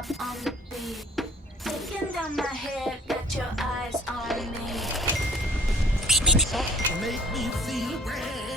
hop on the beat. Taking down my head, got your eyes on me. Make me feel brand